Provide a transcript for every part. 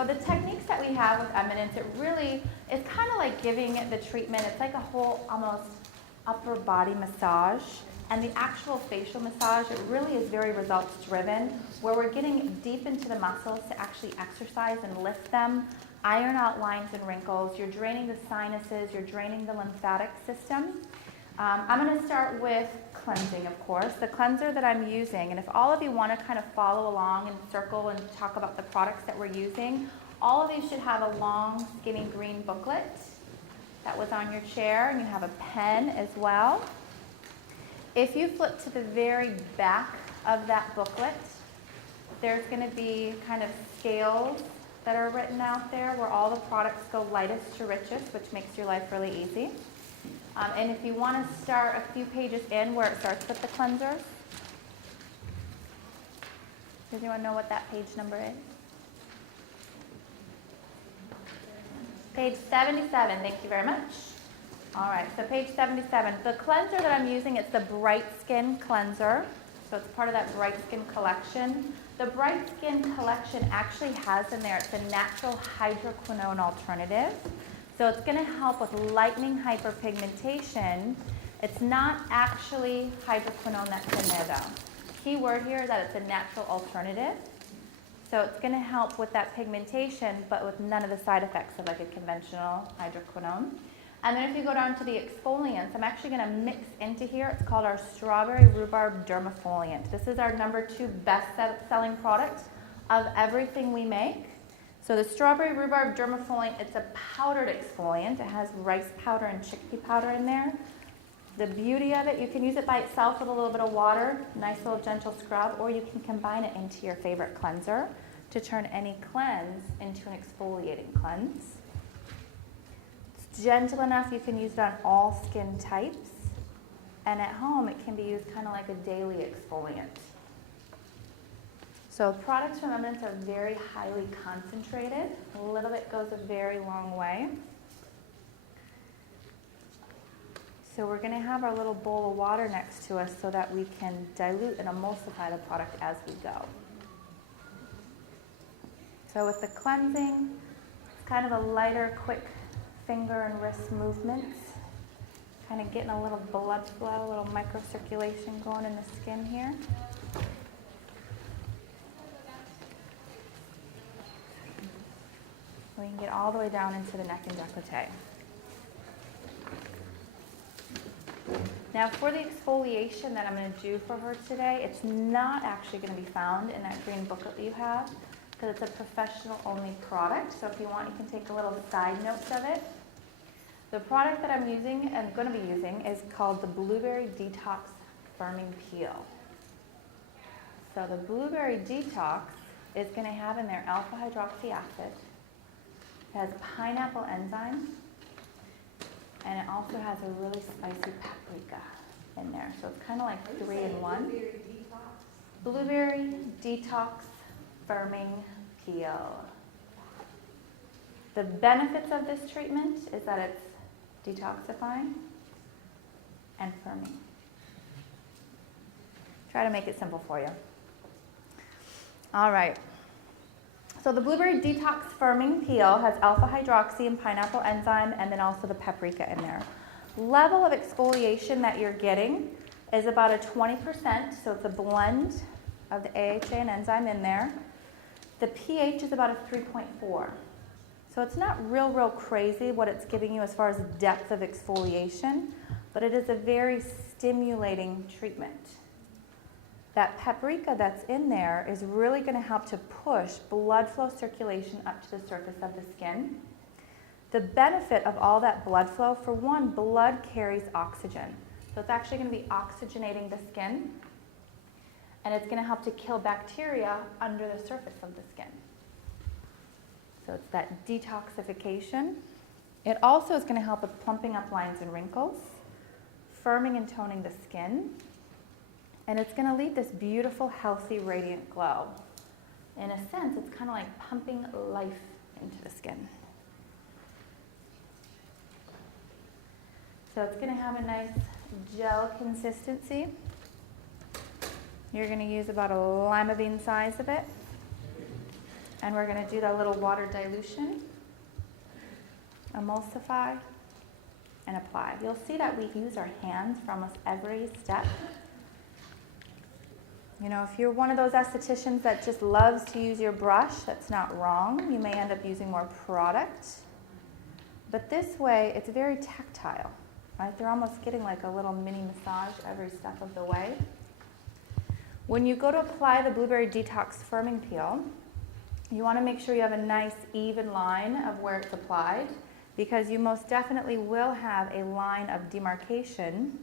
So the techniques that we have with Eminence, it really is kind of like giving the treatment. It's like a whole almost upper body massage. And the actual facial massage, it really is very results driven, where we're getting deep into the muscles to actually exercise and lift them, iron out lines and wrinkles. You're draining the sinuses, you're draining the lymphatic system. I'm going to start with cleansing, of course. The cleanser that I'm using, and if all of you want to kind of follow along and circle and talk about the products that we're using, all of you should have a long, skinny green booklet that was on your chair, and you have a pen as well. If you flip to the very back of that booklet, there's going to be kind of scales that are written out there where all the products go lightest to richest, which makes your life really easy. And if you want to start a few pages in where it starts with the cleansers, does anyone know what that page number is? Page 77, thank you very much. All right, so page 77. The cleanser that I'm using, it's the Bright Skin Cleanser. So it's part of that Bright Skin collection. The Bright Skin collection actually has in there, it's a natural hydroquinone alternative. So it's going to help with lightening hyperpigmentation. It's not actually hydroquinone that's in there though. Key word here is that it's a natural alternative. So it's going to help with that pigmentation, but with none of the side effects of like a conventional hydroquinone. And then if you go down to the exfoliants, I'm actually going to mix into here. It's called our Strawberry Rhubarb Dermafoliant. This is our #2 best-selling product of everything we make. So the Strawberry Rhubarb Dermafoliant, it's a powdered exfoliant. It has rice powder and chickpea powder in there. The beauty of it, you can use it by itself with a little bit of water, nice little gentle scrub, or you can combine it into your favorite cleanser to turn any cleanse into an exfoliating cleanse. It's gentle enough, you can use it on all skin types. And at home, it can be used kind of like a daily exfoliant. So products from Eminence are very highly concentrated. A little bit goes a very long way. So we're going to have our little bowl of water next to us so that we can dilute and emulsify the product as we go. So with the cleansing, it's kind of a lighter, quick finger and wrist movements. Kind of getting a little blood flow, a little microcirculation going in the skin here. We can get all the way down into the neck and décolleté. Now for the exfoliation that I'm going to do for her today, it's not actually going to be found in that green booklet that you have because it's a professional only product. So if you want, you can take a little side notes of it. The product that I'm going to be using is called the Blueberry Detox Firming Peel. So the Blueberry Detox is going to have in there alpha hydroxy acid. It has pineapple enzyme, and it also has a really spicy paprika in there. So it's kind of like 3 in 1. Blueberry Detox Firming Peel. The benefits of this treatment is that it's detoxifying and firming. Try to make it simple for you. All right. So the Blueberry Detox Firming Peel has alpha hydroxy and pineapple enzyme, and then also the paprika in there. Level of exfoliation that you're getting is about a 20%, so it's a blend of the AHA and enzyme in there. The pH is about a 3.4. So it's not real crazy what it's giving you as far as depth of exfoliation, but it is a very stimulating treatment. That paprika that's in there is really going to help to push blood flow circulation up to the surface of the skin. The benefit of all that blood flow, for one, blood carries oxygen. So it's actually going to be oxygenating the skin, and it's going to help to kill bacteria under the surface of the skin. So it's that detoxification. It also is going to help with plumping up lines and wrinkles, firming and toning the skin, and it's going to leave this beautiful, healthy, radiant glow. In a sense, it's kind of like pumping life into the skin. So it's going to have a nice gel consistency. You're going to use about a lima bean size of it. And we're going to do that little water dilution, emulsify, and apply. You'll see that we use our hands for almost every step. You know, if you're one of those estheticians that just loves to use your brush, that's not wrong. You may end up using more product. But this way, it's very tactile, right? They're almost getting like a little mini massage every step of the way. When you go to apply the Blueberry Detox Firming Peel, you want to make sure you have a nice even line of where it's applied, because you most definitely will have a line of demarcation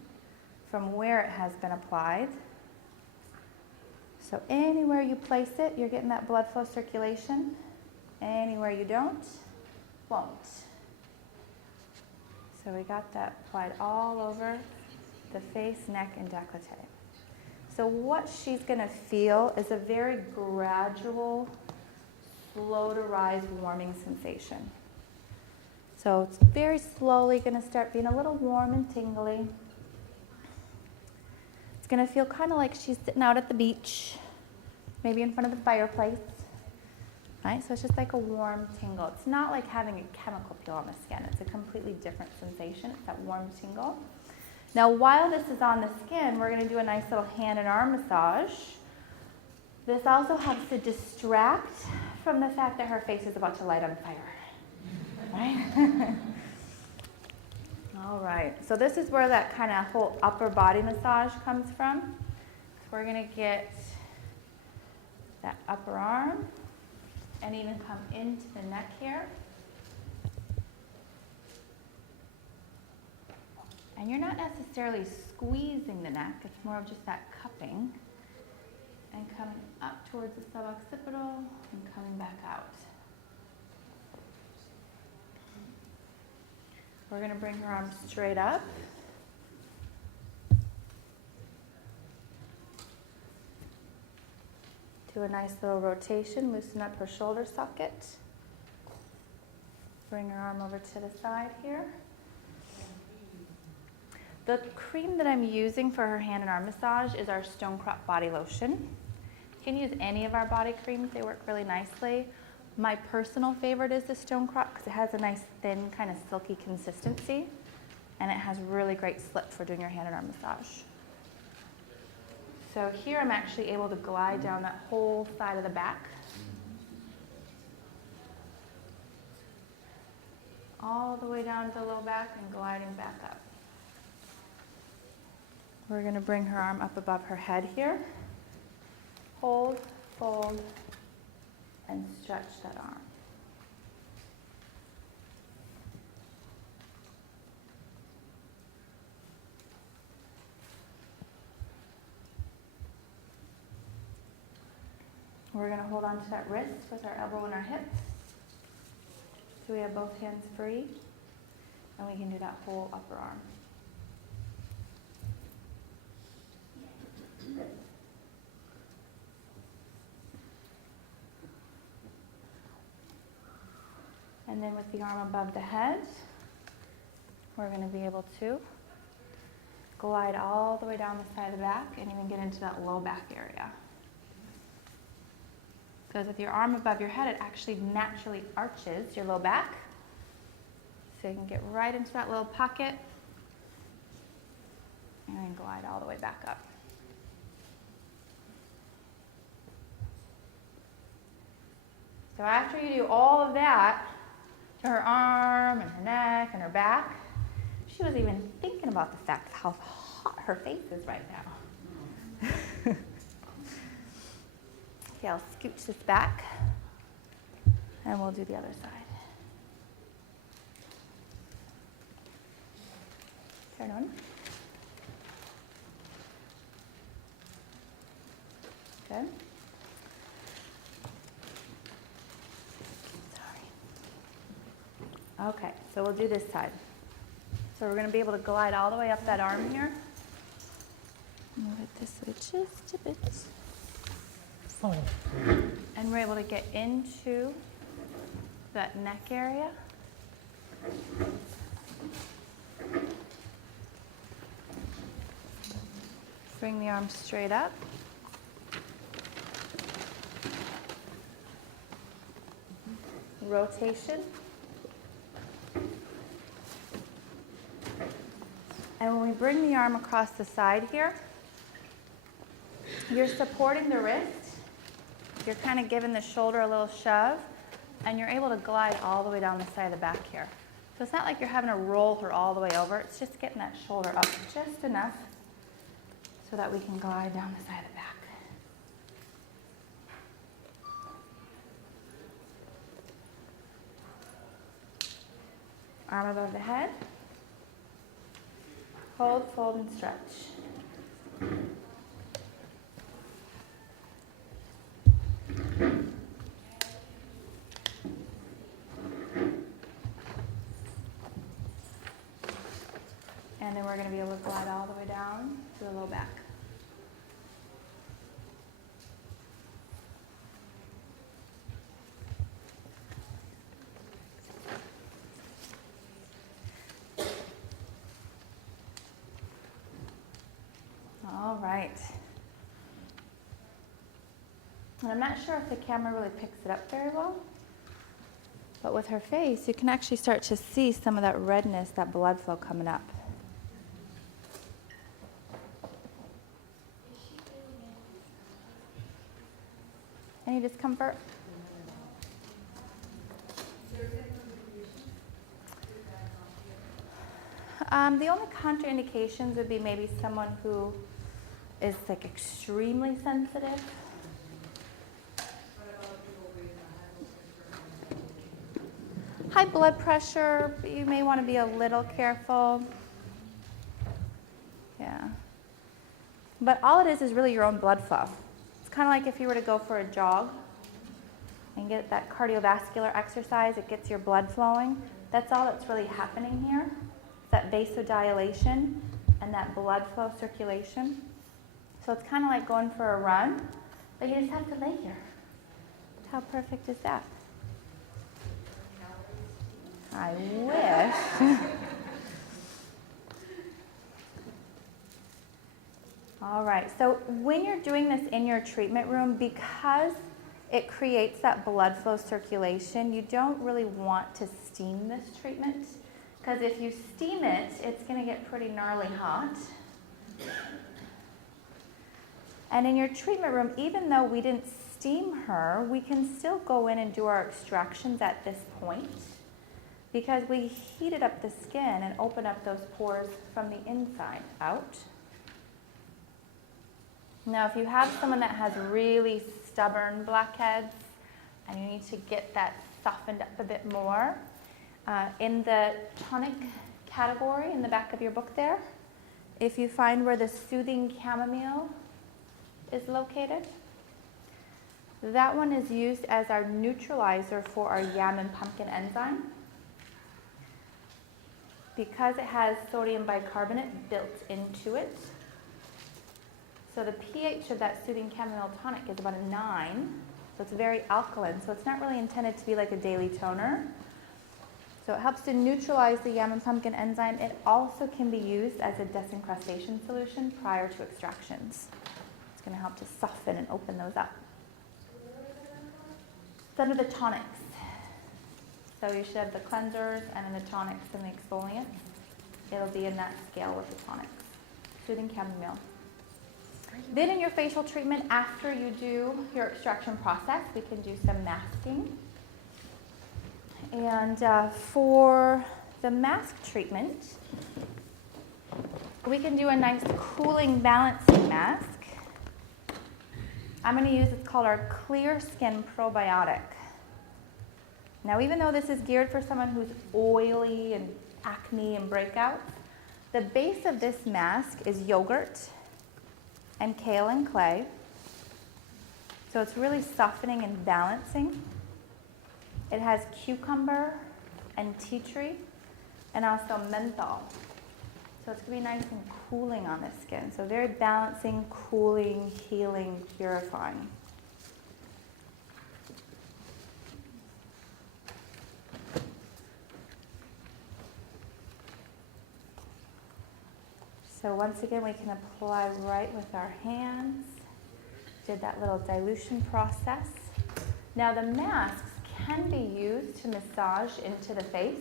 from where it has been applied. So anywhere you place it, you're getting that blood flow circulation. Anywhere you don't, won't. So we got that applied all over the face, neck, and décolleté. So what she's going to feel is a very gradual, slow to rise warming sensation. So it's very slowly going to start being a little warm and tingly. It's going to feel kind of like she's sitting out at the beach, maybe in front of the fireplace. Right? So it's just like a warm tingle. It's not like having a chemical peel on the skin. It's a completely different sensation. It's that warm tingle. Now, while this is on the skin, we're going to do a nice little hand and arm massage. This also helps to distract from the fact that her face is about to light on fire. Right? All right. So this is where that kind of whole upper body massage comes from. So we're going to get that upper arm and even come into the neck here. And you're not necessarily squeezing the neck, it's more of just that cupping and coming up towards the suboccipital and coming back out. We're going to bring her arms straight up. Do a nice little rotation, loosen up her shoulder socket. Bring her arm over to the side here. The cream that I'm using for her hand and arm massage is our Stonecrop body lotion. You can use any of our body creams, they work really nicely. My personal favorite is the Stonecrop because it has a nice thin kind of silky consistency and it has really great slip for doing your hand and arm massage. So here I'm actually able to glide down that whole side of the back. All the way down to the low back and gliding back up. We're going to bring her arm up above her head here. Hold, fold, and stretch that arm. We're going to hold on to that wrist with our elbow and our hip. So we have both hands free, and we can do that whole upper arm. And then with the arm above the head, we're going to be able to glide all the way down the side of the back and even get into that low back area. Because with your arm above your head, it actually naturally arches your low back. So you can get right into that little pocket and then glide all the way back up. So after you do all of that to her arm and her neck and her back, she was even thinking about the fact of how hot her face is right now. Okay, I'll scooch this back and we'll do the other side. Turn on. Good. Sorry. Okay, so we'll do this side. So we're going to be able to glide all the way up that arm here. Move it this way just a bit. Oh. And we're able to get into that neck area. Bring the arm straight up. rotation. And when we bring the arm across the side here, you're supporting the wrist. You're kind of giving the shoulder a little shove, and you're able to glide all the way down the side of the back here. So it's not like you're having to roll her all the way over. It's just getting that shoulder up just enough so that we can glide down the side of the back. Arm above the head. Hold, fold, and stretch. And then we're going to be able to glide all the way down to the low back. All right. And I'm not sure if the camera really picks it up very well, but with her face, you can actually start to see some of that redness, that blood flow coming up. Any discomfort? The only contraindications would be maybe someone who is like extremely sensitive. High blood pressure, you may want to be a little careful. Yeah. But all it is really your own blood flow. It's kind of like if you were to go for a jog and get that cardiovascular exercise, it gets your blood flowing. That's all that's really happening here. It's that vasodilation and that blood flow circulation. So it's kind of like going for a run, but you just have to lay here. How perfect is that? I wish. All right, so when you're doing this in your treatment room, because it creates that blood flow circulation, you don't really want to steam this treatment, because if you steam it, it's going to get pretty gnarly hot. And in your treatment room, even though we didn't steam her, we can still go in and do our extractions at this point, because we heated up the skin and opened up those pores from the inside out. Now, if you have someone that has really stubborn blackheads and you need to get that softened up a bit more, in the tonic category in the back of your book there, if you find where the soothing chamomile is located, that one is used as our neutralizer for our yam and pumpkin enzyme. Because it has sodium bicarbonate built into it, so the pH of that soothing chamomile tonic is about a 9, so it's very alkaline, so it's not really intended to be like a daily toner. So it helps to neutralize the yam and pumpkin enzyme. It also can be used as a disincrustation solution prior to extractions. It's going to help to soften and open those up. Some of the tonics. So you should have the cleansers and then the tonics and the exfoliants. It'll be in that scale with the tonics. Soothing chamomile. Then in your facial treatment, after you do your extraction process, we can do some masking. And for the mask treatment, we can do a nice cooling balancing mask. I'm going to use, it's called our Clear Skin Probiotic. Now, even though this is geared for someone who's oily and acne and breakouts, the base of this mask is yogurt and kale and clay. So it's really softening and balancing. It has cucumber and tea tree and also menthol. So it's going to be nice and cooling on the skin. So very balancing, cooling, healing, purifying. So once again, we can apply right with our hands. Did that little dilution process. Now the masks can be used to massage into the face.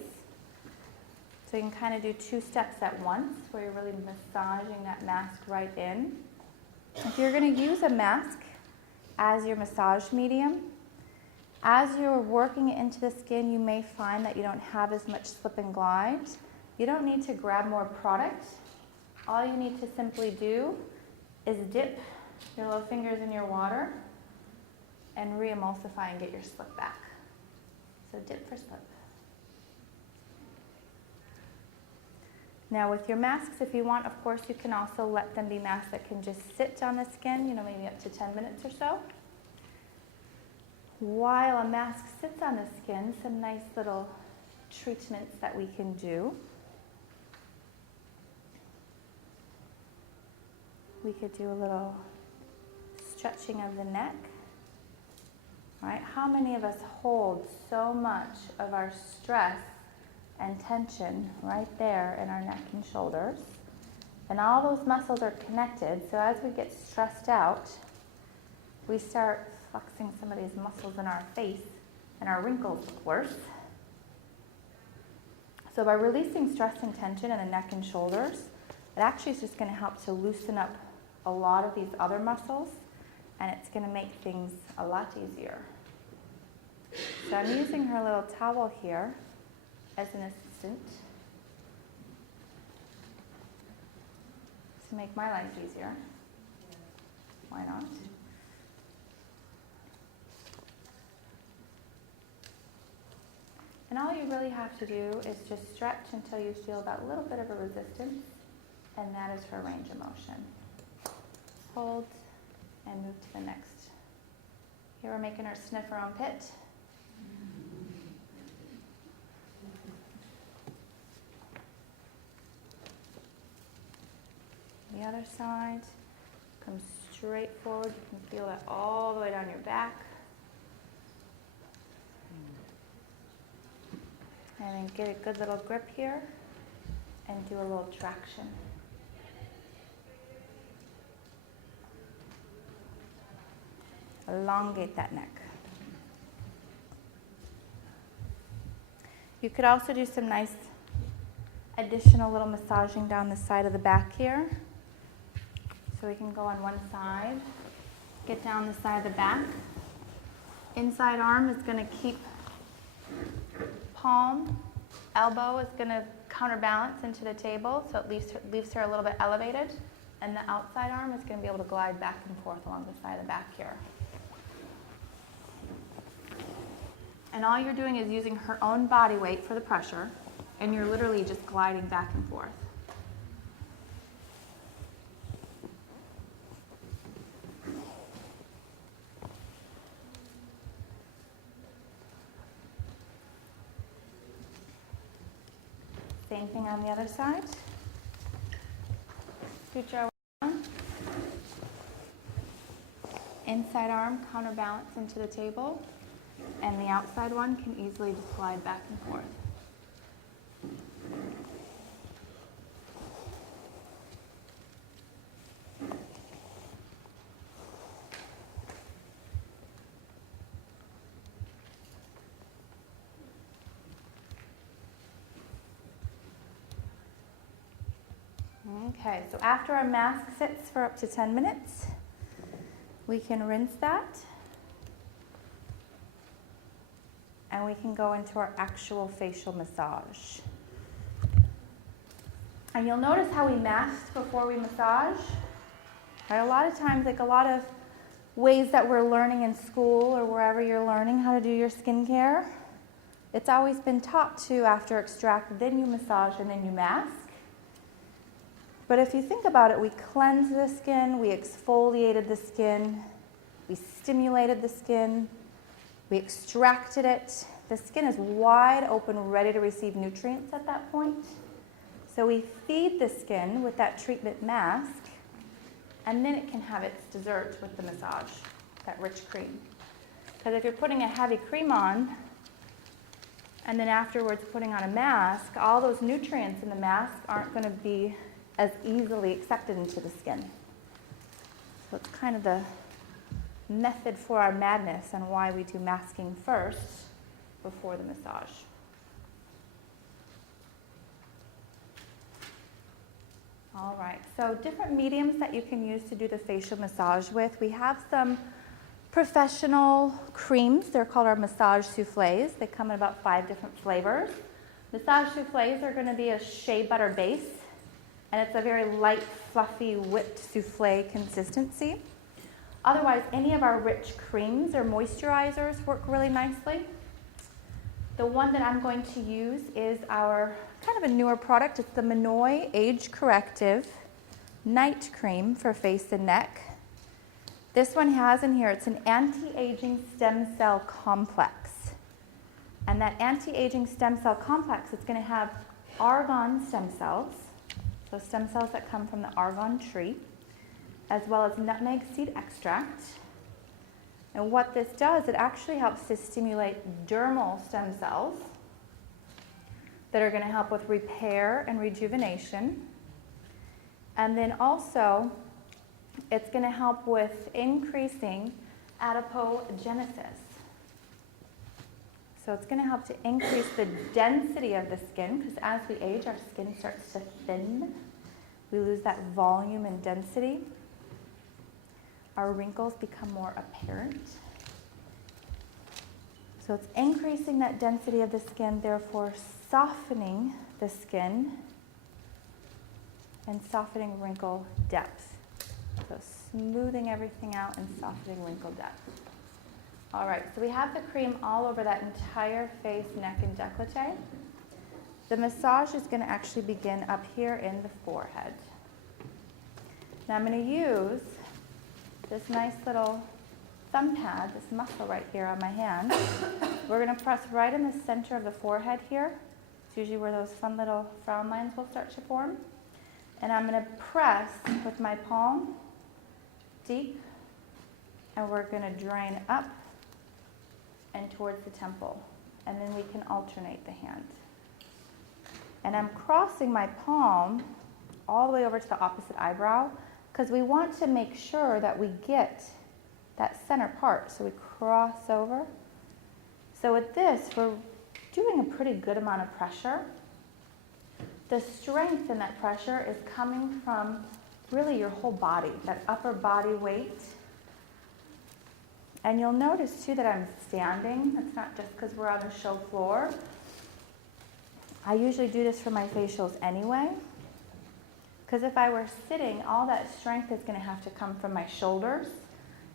So you can kind of do 2 steps at once where you're really massaging that mask right in. If you're going to use a mask as your massage medium, as you're working it into the skin, you may find that you don't have as much slip and glide. You don't need to grab more product. All you need to simply do is dip your little fingers in your water and re-emulsify and get your slip back. So dip for slip. Now with your masks, if you want, of course, you can also let them be masks that can just sit on the skin, maybe up to 10 minutes or so. While a mask sits on the skin, some nice little treatments that we can do. We could do a little stretching of the neck. Right? How many of us hold so much of our stress and tension right there in our neck and shoulders? And all those muscles are connected, so as we get stressed out, we start flexing some of these muscles in our face, and our wrinkles look worse. So by releasing stress and tension in the neck and shoulders, it actually is just going to help to loosen up a lot of these other muscles, and it's going to make things a lot easier. So I'm using her little towel here as an assistant to make my life easier. Why not? And all you really have to do is just stretch until you feel that little bit of a resistance, and that is her range of motion. Hold and move to the next. Here we're making her sniff her own pit. The other side, come straight forward. You can feel that all the way down your back. And then get a good little grip here and do a little traction. Elongate that neck. You could also do some nice additional little massaging down the side of the back here. So we can go on one side, get down the side of the back. Inside arm is going to keep palm, elbow is going to counterbalance into the table, so it leaves her a little bit elevated. And the outside arm is going to be able to glide back and forth along the side of the back here. And all you're doing is using her own body weight for the pressure, and you're literally just gliding back and forth. Same thing on the other side. Scooch our way down. Inside arm counterbalance into the table, and the outside one can easily just glide back and forth. Okay, so after our mask sits for up to 10 minutes, we can rinse that, and we can go into our actual facial massage. And you'll notice how we masked before we massage. Right? A lot of times, like a lot of ways that we're learning in school or wherever you're learning how to do your skincare, it's always been taught to after extract, then you massage, and then you mask. But if you think about it, we cleansed the skin, we exfoliated the skin, we stimulated the skin, we extracted it. The skin is wide open, ready to receive nutrients at that point. So we feed the skin with that treatment mask, and then it can have its dessert with the massage, that rich cream. Because if you're putting a heavy cream on, and then afterwards putting on a mask, all those nutrients in the mask aren't going to be as easily accepted into the skin. So it's kind of the method for our madness and why we do masking first before the massage. All right, so different mediums that you can use to do the facial massage with. We have some professional creams. They're called our massage souffles. They come in about 5 different flavors. Massage souffles are going to be a shea butter base, and it's a very light, fluffy, whipped souffle consistency. Otherwise, any of our rich creams or moisturizers work really nicely. The one that I'm going to use is our kind of a newer product. It's the Minoy Age Corrective Night Cream for face and neck. This one has in here, it's an anti-aging stem cell complex. And that anti-aging stem cell complex, it's going to have argan stem cells, so stem cells that come from the argan tree, as well as nutmeg seed extract. And what this does, it actually helps to stimulate dermal stem cells that are going to help with repair and rejuvenation. And then also, it's going to help with increasing adipogenesis. So it's going to help to increase the density of the skin, because as we age, our skin starts to thin. We lose that volume and density. Our wrinkles become more apparent. So it's increasing that density of the skin, therefore softening the skin and softening wrinkle depth. So smoothing everything out and softening wrinkle depth. All right, so we have the cream all over that entire face, neck, and décolleté. The massage is going to actually begin up here in the forehead. Now I'm going to use this nice little thumb pad, this muscle right here on my hand. We're going to press right in the center of the forehead here. It's usually where those fun little frown lines will start to form. And I'm going to press with my palm deep, and we're going to drain up and towards the temple. And then we can alternate the hand. And I'm crossing my palm all the way over to the opposite eyebrow, because we want to make sure that we get that center part. So we cross over. So with this, we're doing a pretty good amount of pressure. The strength in that pressure is coming from really your whole body, that upper body weight. And you'll notice too that I'm standing. That's not just because we're on a show floor. I usually do this for my facials anyway. Because if I were sitting, all that strength is going to have to come from my shoulders.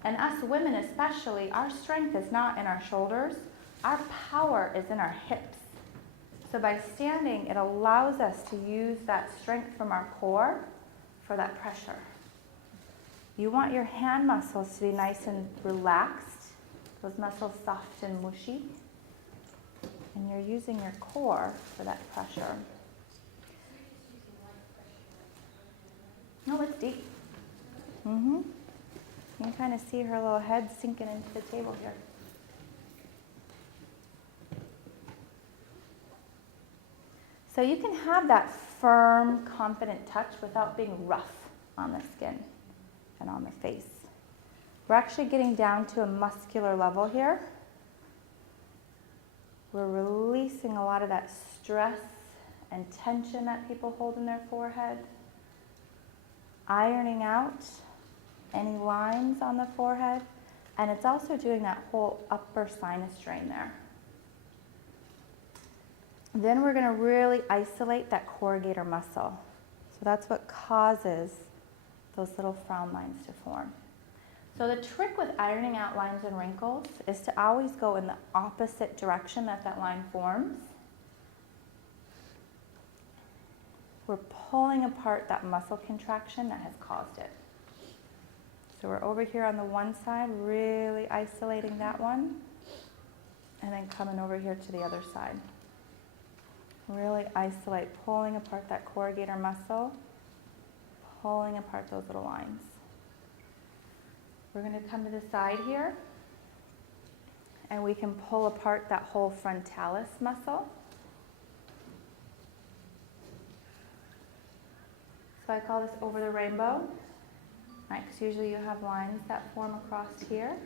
And us women especially, our strength is not in our shoulders. Our power is in our hips. So by standing, it allows us to use that strength from our core for that pressure. You want your hand muscles to be nice and relaxed, those muscles soft and mushy. And you're using your core for that pressure. No, it's deep. You can kind of see her little head sinking into the table here. So you can have that firm, confident touch without being rough on the skin and on the face. We're actually getting down to a muscular level here. We're releasing a lot of that stress and tension that people hold in their forehead. Ironing out any lines on the forehead, and it's also doing that whole upper sinus drain there. Then we're going to really isolate that corrugator muscle. So that's what causes those little frown lines to form. So the trick with ironing out lines and wrinkles is to always go in the opposite direction that that line forms. We're pulling apart that muscle contraction that has caused it. So we're over here on the one side, really isolating that one, and then coming over here to the other side. Really isolate, pulling apart that corrugator muscle, pulling apart those little lines. We're going to come to the side here, and we can pull apart that whole frontalis muscle. So I call this over the rainbow, right? Because usually you have lines that form across here,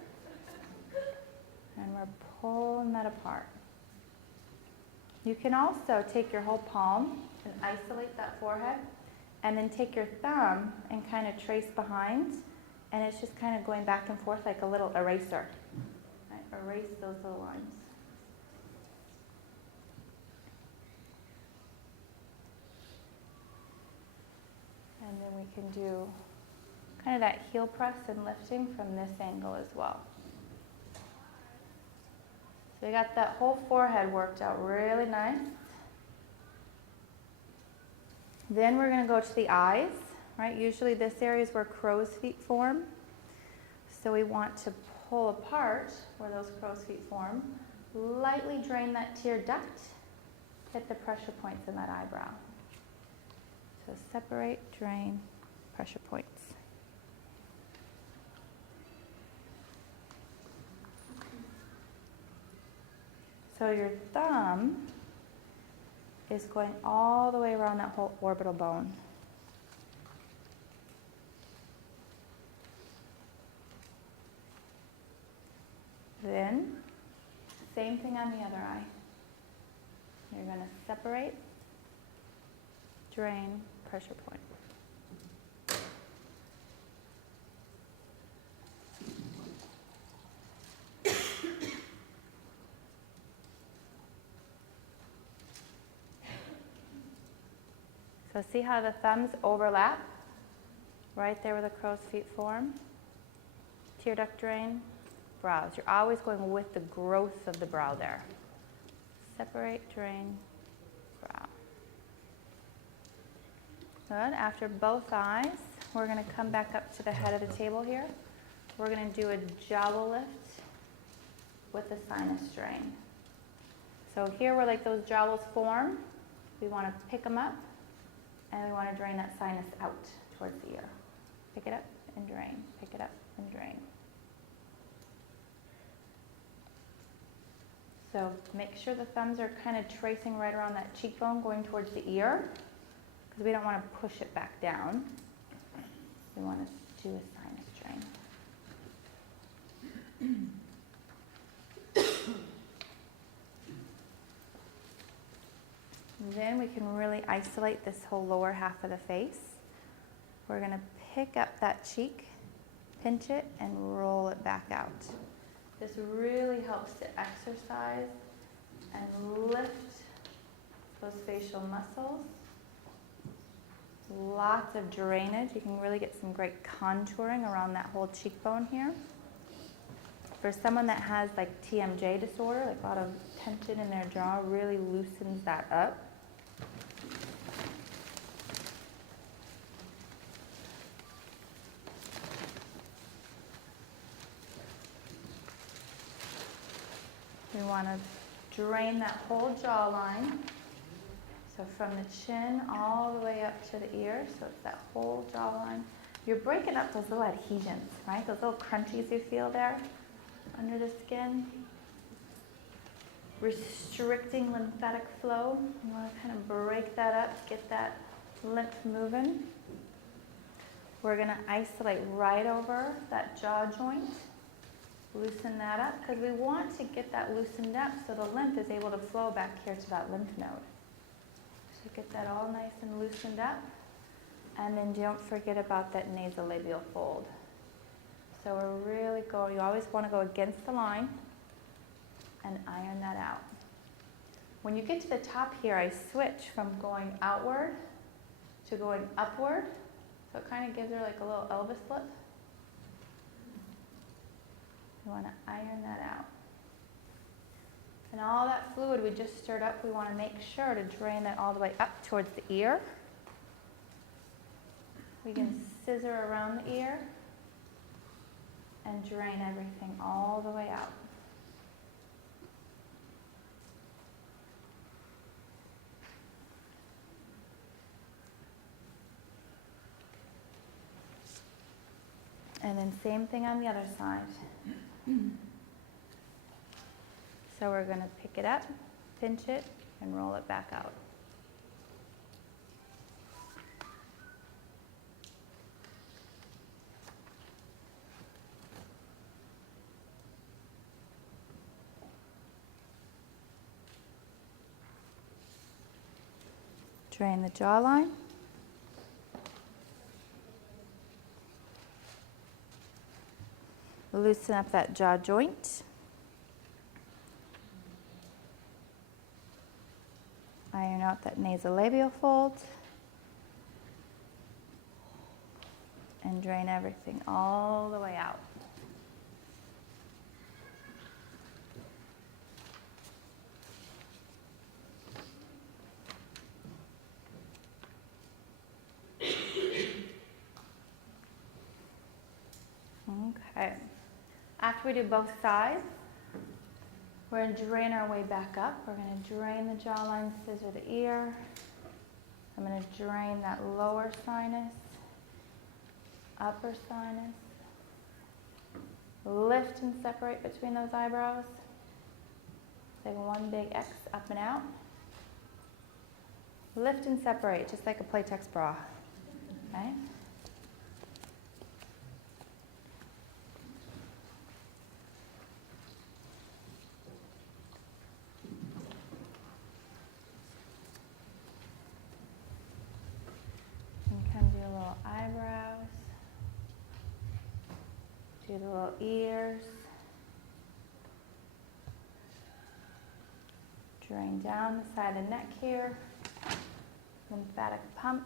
and we're pulling that apart. You can also take your whole palm and isolate that forehead, and then take your thumb and kind of trace behind, and it's just kind of going back and forth like a little eraser. Right? Erase those little lines. And then we can do kind of that heel press and lifting from this angle as well. So we got that whole forehead worked out really nice. Then we're going to go to the eyes, right? Usually this area is where crow's feet form. So we want to pull apart where those crow's feet form, lightly drain that tear duct, hit the pressure points in that eyebrow. So separate, drain, pressure points. So your thumb is going all the way around that whole orbital bone. Then, same thing on the other eye. You're going to separate, drain, pressure point. So see how the thumbs overlap? Right there where the crow's feet form. Tear duct drain, brows. You're always going with the growth of the brow there. Separate, drain, brow. Good. After both eyes, we're going to come back up to the head of the table here. We're going to do a jowl lift with the sinus drain. So here where like those jowls form, we want to pick them up. And we want to drain that sinus out towards the ear. Pick it up and drain. Pick it up and drain. So make sure the thumbs are kind of tracing right around that cheekbone going towards the ear, because we don't want to push it back down. We want to do a sinus drain. Then we can really isolate this whole lower half of the face. We're going to pick up that cheek, pinch it, and roll it back out. This really helps to exercise and lift those facial muscles. Lots of drainage. You can really get some great contouring around that whole cheekbone here. For someone that has like TMJ disorder, like a lot of tension in their jaw, really loosens that up. We want to drain that whole jawline. So from the chin all the way up to the ear, so it's that whole jawline. You're breaking up those little adhesions, right? Those little crunchies you feel there under the skin. Restricting lymphatic flow. You want to kind of break that up, get that lymph moving. We're going to isolate right over that jaw joint. Loosen that up, because we want to get that loosened up so the lymph is able to flow back here to that lymph node. So get that all nice and loosened up. And then don't forget about that nasolabial fold. So we're really going, you always want to go against the line and iron that out. When you get to the top here, I switch from going outward to going upward. So it kind of gives her like a little Elvis flip. You want to iron that out. And all that fluid we just stirred up, we want to make sure to drain that all the way up towards the ear. We can scissor around the ear and drain everything all the way out. And then same thing on the other side. So we're going to pick it up, pinch it, and roll it back out. Drain the jawline. Loosen up that jaw joint. Iron out that nasolabial fold. And drain everything all the way out. Okay. After we do both sides, we're going to drain our way back up. We're going to drain the jawline, scissor the ear. I'm going to drain that lower sinus, upper sinus. Lift and separate between those eyebrows. Take one big X up and out. Lift and separate, just like a Playtex bra. Okay? Eyebrows, do the little ears, drain down the side of the neck here, lymphatic pump.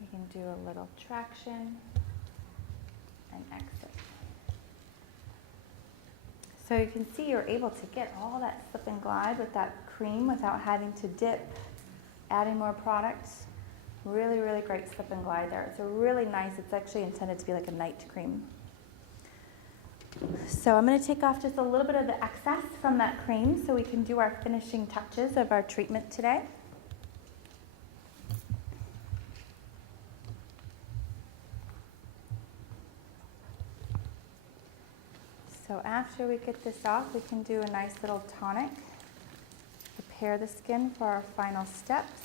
You can do a little traction and exit. So you can see you're able to get all that slip and glide with that cream without having to dip, adding more products. Really, really great slip and glide there. It's a really nice, it's actually intended to be like a night cream. So I'm going to take off just a little bit of the excess from that cream so we can do our finishing touches of our treatment today. So after we get this off, we can do a nice little tonic. Prepare the skin for our final steps.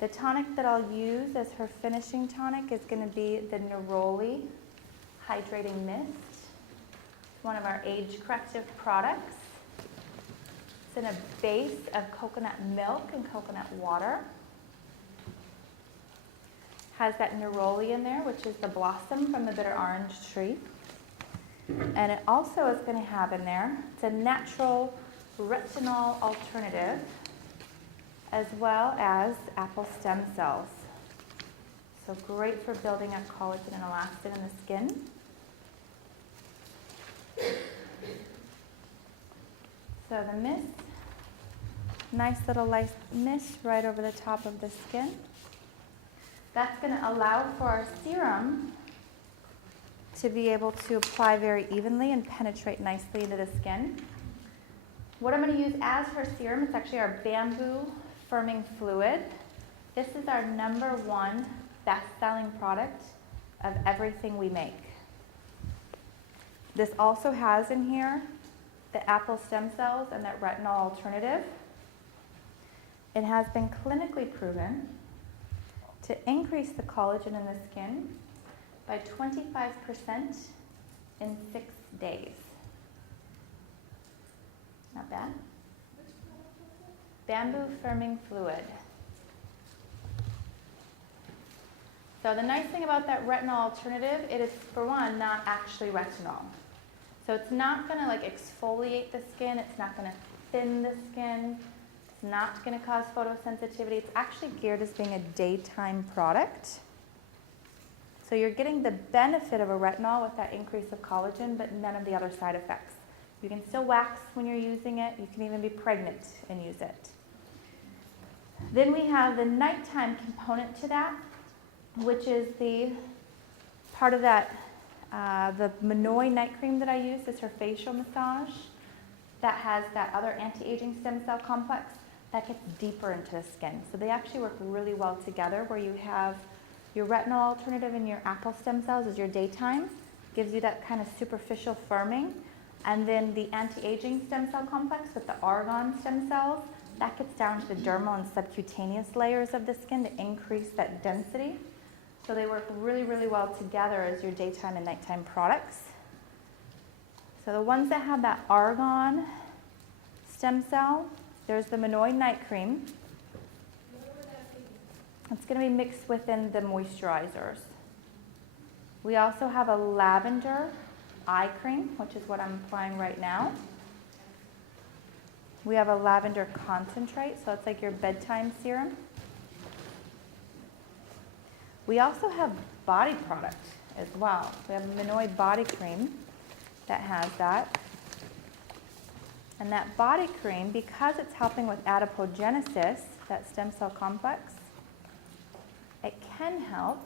The tonic that I'll use as her finishing tonic is going to be the Neroli Hydrating Mist. It's one of our age-corrective products. It's in a base of coconut milk and coconut water. Has that neroli in there, which is the blossom from the bitter orange tree. And it also is going to have in there, it's a natural retinol alternative, as well as apple stem cells. So great for building up collagen and elastin in the skin. So the mist, nice little light mist right over the top of the skin. That's going to allow for our serum to be able to apply very evenly and penetrate nicely into the skin. What I'm going to use as her serum, it's actually our bamboo firming fluid. This is our #1 best-selling product of everything we make. This also has in here the apple stem cells and that retinol alternative. It has been clinically proven to increase the collagen in the skin by 25% in 6 days. Not bad. Bamboo firming fluid. So the nice thing about that retinol alternative, it is, for one, not actually retinol. So it's not going to like exfoliate the skin, it's not going to thin the skin, it's not going to cause photosensitivity. It's actually geared as being a daytime product. So you're getting the benefit of a retinol with that increase of collagen, but none of the other side effects. You can still wax when you're using it. You can even be pregnant and use it. Then we have the nighttime component to that, which is the part of that, the Minoi night cream that I use is her facial massage. That has that other anti-aging stem cell complex that gets deeper into the skin. So they actually work really well together, where you have your retinol alternative and your apple stem cells as your daytime, gives you that kind of superficial firming. And then the anti-aging stem cell complex with the argan stem cells, that gets down to the dermal and subcutaneous layers of the skin to increase that density. So they work really, really well together as your daytime and nighttime products. So the ones that have that argan Stem cell, there's the Minoid night cream. It's going to be mixed within the moisturizers. We also have a lavender eye cream, which is what I'm applying right now. We have a lavender concentrate, so it's like your bedtime serum. We also have body product as well. We have a Minoid body cream that has that. And that body cream, because it's helping with adipogenesis, that stem cell complex, it can help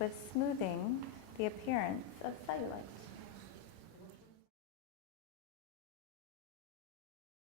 with smoothing the appearance of cellulite.